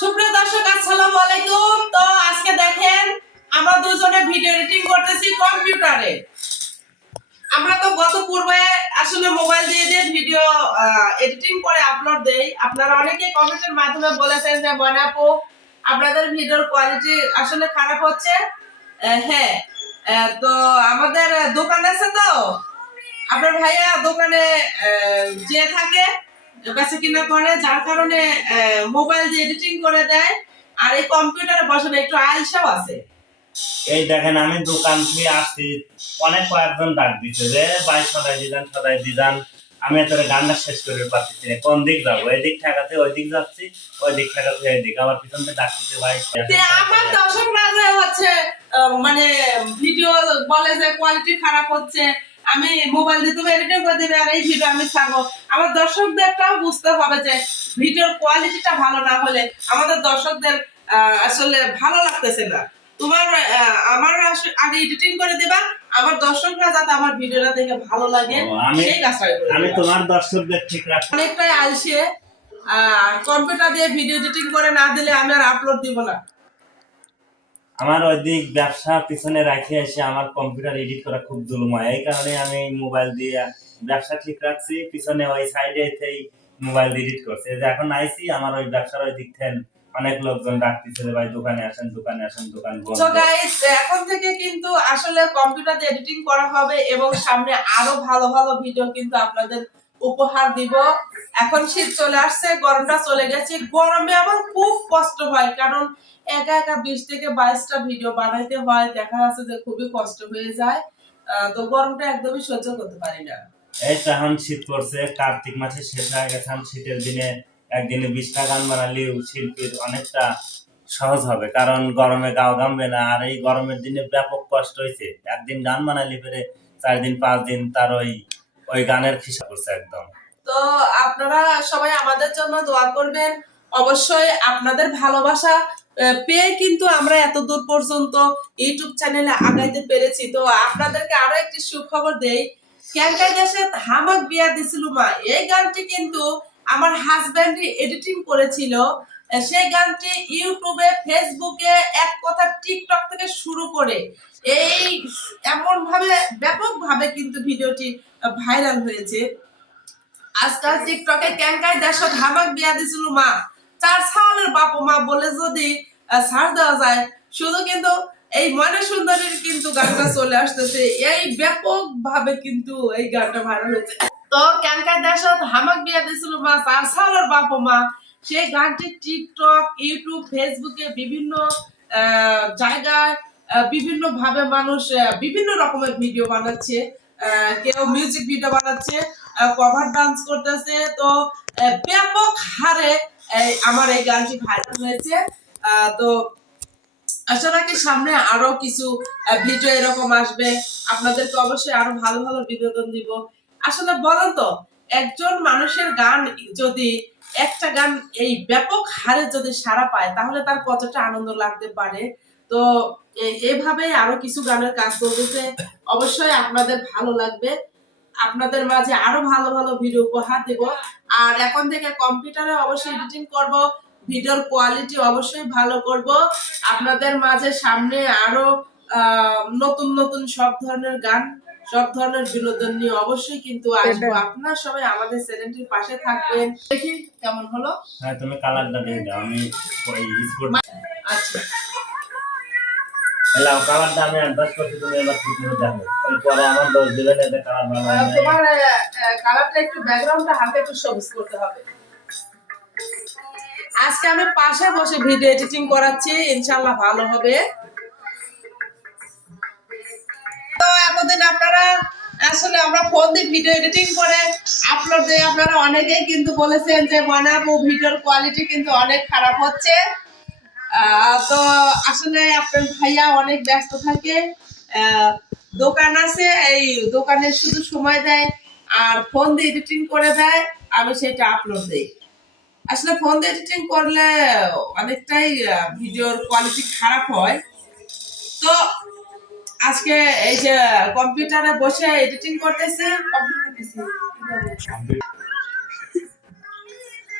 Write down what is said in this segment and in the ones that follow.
সুপ্রিয় দর্শক, আসসালামু আলাইকুম। তো আজকে দেখেন, আমরা দুজনে ভিডিও এডিটিং করতেছি কম্পিউটারে। আমরা তো গত পূর্বে আসলে মোবাইল দিয়ে দিয়ে ভিডিও এডিটিং করে আপলোড দেই। আপনারা অনেকে কমেন্টের মাধ্যমে বলেছেন যে ময়নাপু আপনাদের ভিডিওর কোয়ালিটি আসলে খারাপ হচ্ছে? হ্যাঁ। তো আমাদের দোকান আছে তো? আপনার ভাইয়া দোকানে যে থাকে। বেচা কিনা করে যার কারণে মোবাইল দিয়ে এডিটিং করে দেয় আর এই কম্পিউটারে বসানো একটু আলসাও আছে। এই দেখেন আমি দোকান থেকে আসছি অনেক কয়েকজন ডাক দিচ্ছে যে ভাই সদাই দিদান সদাই দিদান আমি এত গানটা শেষ করে পাচ্ছি না কোন দিক যাব? এই দিক ঠেকাতে ওই দিক যাচ্ছি ওই দিক ঠেকাতে এই দিক। আমার পিছন থেকে ডাকতেছে ভাই আমার দর্শকরা যে হচ্ছে মানে ভিডিও বলে যে কোয়ালিটি খারাপ হচ্ছে আমি মোবাইল দিয়ে তুমি এডিটিং করে দেবে আর এই ভিডিও আমি ছাড়বো। আমার দর্শকদেরটাও বুঝতে হবে যে ভিডিওর কোয়ালিটিটা ভালো না হলে আমাদের দর্শকদের আসলে ভালো লাগতেছে না। তোমার আমার আগে এডিটিং করে দেবা আমার দর্শকরা যাতে আমার ভিডিওটা দেখে ভালো লাগে সেই কাজটা করে আমি তোমার দর্শকদের ঠিক রাখছি। অনেকটাই আলসে কম্পিউটার দিয়ে ভিডিও এডিটিং করে না দিলে আমি আর আপলোড দিব না। আমার ওই দিক ব্যবসা পিছনে রাখি এসে আমার কম্পিউটার এডিট করা খুব জুলুম হয়। এই কারণে আমি মোবাইল দিয়ে ব্যবসা ঠিক রাখছি, পিছনে ওই সাইডে এই মোবাইল এডিট করছে। যে এখন আইছি, আমার ওই ব্যবসার ওই দিক থেকে অনেক লোকজন ডাকতেছে ভাই, দোকানে আসেন দোকানে আসেন, দোকান বন্ধ। তো গাইস এখন থেকে কিন্তু আসলে কম্পিউটার এডিটিং করা হবে এবং সামনে আরও ভালো ভালো ভিডিও কিন্তু আপনাদের উপহার দিব। এখন শীত চলে আসছে, গরমটা চলে গেছে। গরমে আমার খুব কষ্ট হয়, কারণ একা একা বিশ থেকে বাইশটা ভিডিও বানাইতে হয়, দেখা যাচ্ছে যে খুবই কষ্ট হয়ে যায়। তো গরমটা একদমই সহ্য করতে পারি না। এই তো এখন শীত পড়ছে, কার্তিক মাসে শেষ হয়ে গেছে, এখন শীতের দিনে একদিনে বিশটা গান বানালেও শিল্পীর অনেকটা সহজ হবে, কারণ গরমে গাও গামবে না, আর এই গরমের দিনে ব্যাপক কষ্ট হয়েছে। একদিন গান বানালে পরে চার দিন, পাঁচ দিন তার ওই ওই গানের খিসা করছে একদম। তো আপনারা সবাই আমাদের জন্য দোয়া করবেন। অবশ্যই আপনাদের ভালোবাসা পেয়ে কিন্তু আমরা এত দূর পর্যন্ত ইউটিউব চ্যানেলে আগাইতে পেরেছি। তো আপনাদেরকে আরও একটি সুখবর দেই। ক্যানকাই দেশে হামাক বিয়া দিছিল মা। এই গানটি কিন্তু আমার হাজব্যান্ড এডিটিং করেছিল। সেই গানটি ইউটিউবে, ফেসবুকে, এক কথা টিকটক থেকে শুরু করে এই এমন ভাবে ব্যাপক ভাবে কিন্তু ভিডিওটি ভাইরাল হয়েছে। আজকাল টিকটকে ক্যাঙ্কাই দেশত হামাক বিয়া দিছিল মা। চার সালের বাপ মা বলে যদি সার্চ দেওয়া যায়, শুধু কিন্তু এই মনে সুন্দরীর কিন্তু গানটা চলে আসতেছে। এই ব্যাপক ভাবে কিন্তু এই গানটা ভাইরাল হয়েছে। তো ক্যাঙ্কাই দেশত হামাক বিয়া দিছিল মা, চার সালের বাপ মা। সেই গানটি টিকটক ইউটিউব ফেসবুকে বিভিন্ন জায়গায় বিভিন্ন ভাবে মানুষ বিভিন্ন রকমের ভিডিও বানাচ্ছে। কেউ মিউজিক ভিডিও বানাচ্ছে কভার ডান্স করতেছে। তো ব্যাপক হারে আমার এই গানটি ভাইরাল হয়েছে। তো আশা রাখি সামনে আরও কিছু ভিডিও এরকম আসবে। আপনাদেরকে অবশ্যই আরও ভালো ভালো বিনোদন দিব। আসলে বলেন তো, একজন মানুষের গান যদি একটা গান এই ব্যাপক হারে যদি সাড়া পায়, তাহলে তার কতটা আনন্দ লাগতে পারে? তো এ- এভাবেই আরও কিছু গানের কাজ চলতেছে অবশ্যই আপনাদের ভালো লাগবে। আপনাদের মাঝে আরও ভালো ভালো ভিডিও উপহার দেব। আর এখন থেকে কম্পিউটারে অবশ্যই এডিটিং করব। ভিডিওর কোয়ালিটি অবশ্যই ভালো করব। আপনাদের মাঝে সামনে আরও আহ, নতুন নতুন সব ধরনের গান সব ধরনের বিনোদন নিয়ে অবশ্যই কিন্তু আসব। আপনারা সবাই আমাদের চ্যানেলটির পাশে থাকবেন। দেখি কেমন হলো। হ্যাঁ তুমি কালারটা দিয়ে দাও। আমি ওই স্পোর্ট আচ্ছা। এলাও কালারটা আমি অ্যাডভান্স করছি তুমি এবার ঠিক করে দেখো ওই পরে আমার দোষ দিবে না কালার ভালো আহ, নাই। তোমার কালারটা একটু ব্যাকগ্রাউন্ডটা হালকা একটু সবুজ করতে হবে। আজকে আমি পাশে বসে ভিডিও এডিটিং করাচ্ছি ইনশাআল্লাহ ভালো হবে। তো এতদিন আপনারা আসলে আমরা ফোন দিয়ে ভিডিও এডিটিং করে আপলোড দিই। আপনারা অনেকেই কিন্তু বলেছেন যে মনাবু ভিডিওর কোয়ালিটি কিন্তু অনেক খারাপ হচ্ছে। তো আসলে আপনার ভাইয়া অনেক ব্যস্ত থাকে। দোকান আছে, এই দোকানে শুধু সময় দেয় আর ফোন দিয়ে এডিটিং করে দেয়, আমি সেটা আপলোড দিই। আসলে ফোন দিয়ে এডিটিং করলে অনেকটাই ভিডিওর কোয়ালিটি খারাপ হয়। তো আজকে এই যে কম্পিউটারে বসে এডিটিং করতেছে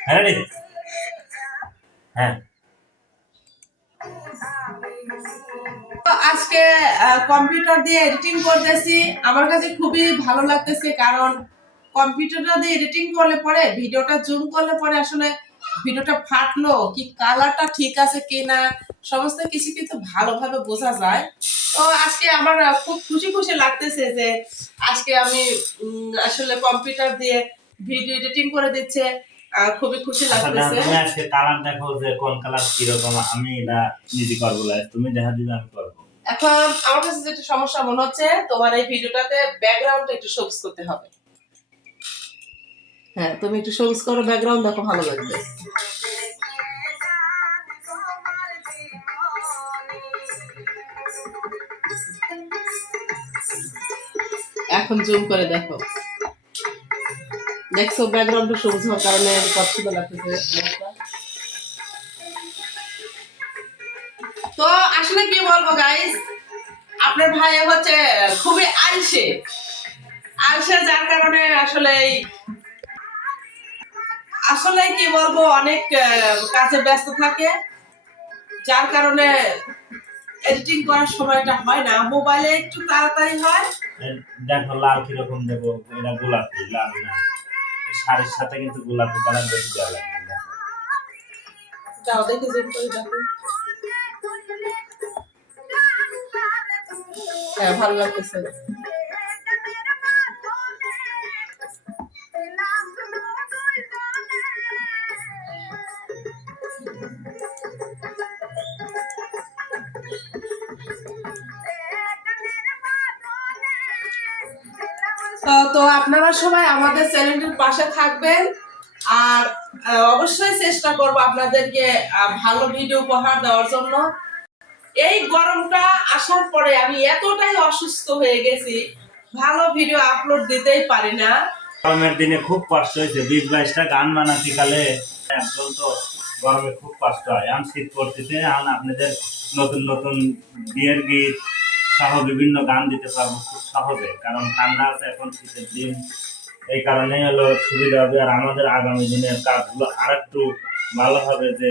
হ্যাঁ হ্যাঁ। আজকে কম্পিউটার দিয়ে এডিটিং করতেছি। আমার কাছে খুবই ভালো লাগতেছে কারণ কম্পিউটারটা দিয়ে এডিটিং করলে পরে, ভিডিওটা জুম করলে পরে আসলে ভিডিওটা ফাটলো, কি কালারটা ঠিক আছে কি না সমস্ত কিছু কিন্তু ভালোভাবে বোঝা যায়। তো আজকে আমার খুব খুশি খুশি লাগতেছে যে আজকে আমি আসলে কম্পিউটার দিয়ে ভিডিও এডিটিং করে দিচ্ছে। খুবই খুশি আচ্ছা লাগতেছে। তুমি আজকে কালার দেখো যে কোন কালার কীরকম আমি এটা নিজে করব তুমি দেখা দিবে আমি করব। এখন আমার কাছে যেটা সমস্যা মনে হচ্ছে তোমার এই ভিডিওটাতে ব্যাকগ্রাউন্ডটা একটু সবুজ করতে হবে। হ্যাঁ তুমি একটু সবুজ করো ব্যাকগ্রাউন্ড দেখো ভালো লাগবে। এখন জুম করে দেখো। দেখছ সবুজ হওয়ার কারণে পছন্দ লাগতেছে তো আসলে কি বলব গাইস আপনার ভাই হচ্ছে খুবই যার কারণে আসলে আসলে কি বলব, অনেক কাজে ব্যস্ত থাকে। যার কারণে এডিটিং করার সময়টা হয় না। মোবাইলে একটু তাড়াতাড়ি হয়। দেখো লাল কীরকম দেবো এটা গোলাপি, লাল না। এই সাথে কিন্তু গোলাপি কালার বেশি দেওয়া দেখো। হ্যাঁ ভালো লাগতেছে। তো আপনারা সবাই আমাদের চ্যানেলটির পাশে থাকবেন। আর অবশ্যই চেষ্টা করব আপনাদেরকে ভালো ভিডিও উপহার দেওয়ার জন্য। এই গরমটা আসার পরে আমি এতটাই অসুস্থ হয়ে গেছি, ভালো ভিডিও আপলোড দিতেই পারি না। গরমের দিনে খুব কষ্ট হয়েছে। বিশ বাইশটা গান বানাতে কালে একজন তো গরমে খুব কষ্ট হয়। এখন শীত এখন আপনাদের নতুন নতুন বিয়ের গীত সহ বিভিন্ন গান দিতে পারব। সহজে কারণ ঠান্ডা আছে, এখন শীতের দিন। এই কারণেই হলো সুবিধা হবে। আর আমাদের আগামী দিনের কাজগুলো আর একটু ভালো হবে যে